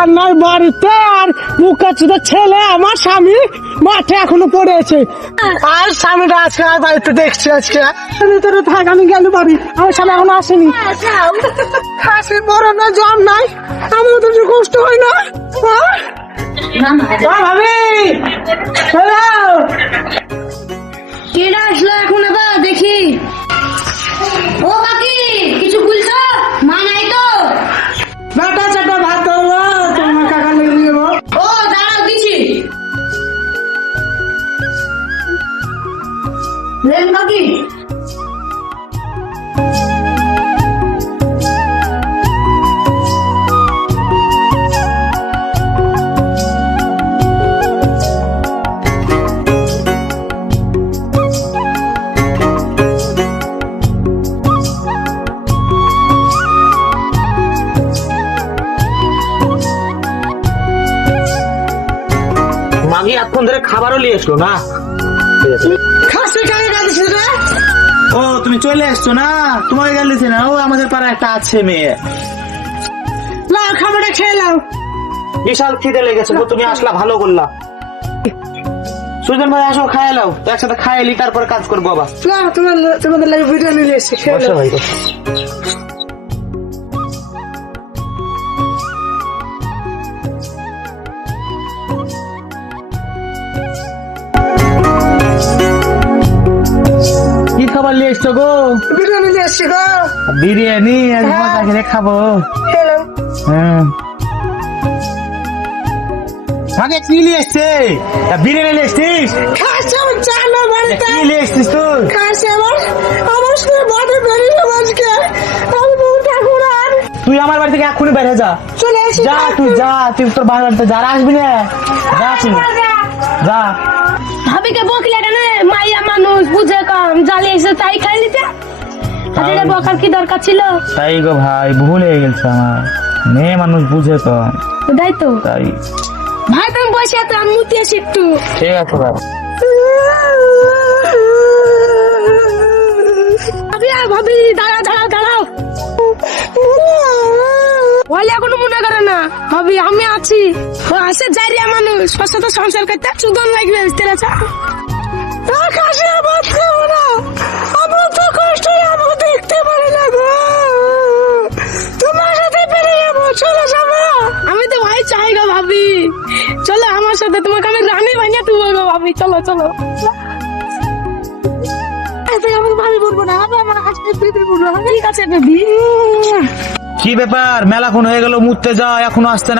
আর নাই বাড়িতে, আর মুখে চুদে ছেলে আমার স্বামী মাঠে এখনো পড়েছে। আর স্বামীটা আজকে আর বাড়িতে দেখছি। আজকে ভিতরে থাক, আমি গেল বাড়ি, আমার স্বামী এখনো আসেনি। খাসি বড় না জম নাই, আমার তো একটু কষ্ট হয় না? ভাবি কেডা আসলো এখন আবার দেখি। ও কাকি কিছু বলছো? মা নাই তো? বেটা চাটা ভাত দেবো, তোমার কাকা লেগে দেবো। ও দাঁড়াও দিছি। লেন কাকি। মাগি এতক্ষণ ধরে খাবারও নিয়ে আসলো না। খাসি খাই গেছিস রে? ও তুমি চলে এসছো না, তোমাকে গেলিছে না। ও আমাদের পাড়া একটা আছে মেয়ে, না খাবারটা খেয়ে নাও। বিশাল খিদে লেগেছে গো, তুমি আসলা ভালো করলা। সুজন ভাই আসো, খাই লাও, একসাথে খাই এলি তারপরে কাজ করবো আবার। না তোমাদের লাগে বিরিয়ানি নিয়ে এসে খেয়ে বসো নাও। ভাই, কি খাবার নিয়ে এসছো গো? বিরিয়ানি নিয়ে এসছি গো। বিরিয়ানি আজ মজা করে খাবো। খেয়ে নাও। হ্যাঁ আগে কি নিয়ে এসছে? বিরিয়ানি নিয়ে এসছিস? খাসি আমি জানো বাড়িতে। কি নিয়ে এসছিস তুই? খাসি আমার সাথে বাড়ি বেরিয়ে যাবো আজকে। আমি বউ ঠাকুর আর তুই আমার বাড়ি থেকে এক্ষুনি বের হয়ে যা। চলে এসেছি। যা তুই যা, তুই তোর বাবার বাড়িতে যারা আসবি না, যা তুই যা। ভাবিকে বকলে কেন? মাইয়া মানুষ বুঝে কম, জ্বালিয়ে এসে তাই খাই নিতে। তাদের বকার কি দরকার ছিল? তাই গো ভাই, ভুল হয়ে গেছে আমার। মেয়ে মানুষ বুঝে তো, ওটাই তো তাই। ভাই তুমি বসে তো আমি মুতি আসি একটু। ঠিক আছে ভাই। ভাবি ভাবি দাঁড়াও দাঁড়াও দাঁড়াও। বলে এখনো মনে করে না ভাবি আমি আছি। ও আসে যাইরিয়া মানুষ, ওর সাথে সংসার করতে চুদন লাগবে তেরা। খাসি আমার খাবো না, আমার তো কষ্ট আমাকে দেখতে পারে না গো। তোমার সাথে বেরিয়ে যাবো, চলে যাবো। আমি তো ভাই চাই গো ভাবি, চলো আমার সাথে, তোমাকে আমি রানী বানিয়ে তুই গো ভাবি, চলো চলো। আমি ভাবি বলবো না, আমি আমার হাসতে বেবি বলবো। ঠিক আছে বেবি। কি ব্যাপার, মেলাক্ষণ হয়ে গেল, মুততে যাও, এখনো আসতে না?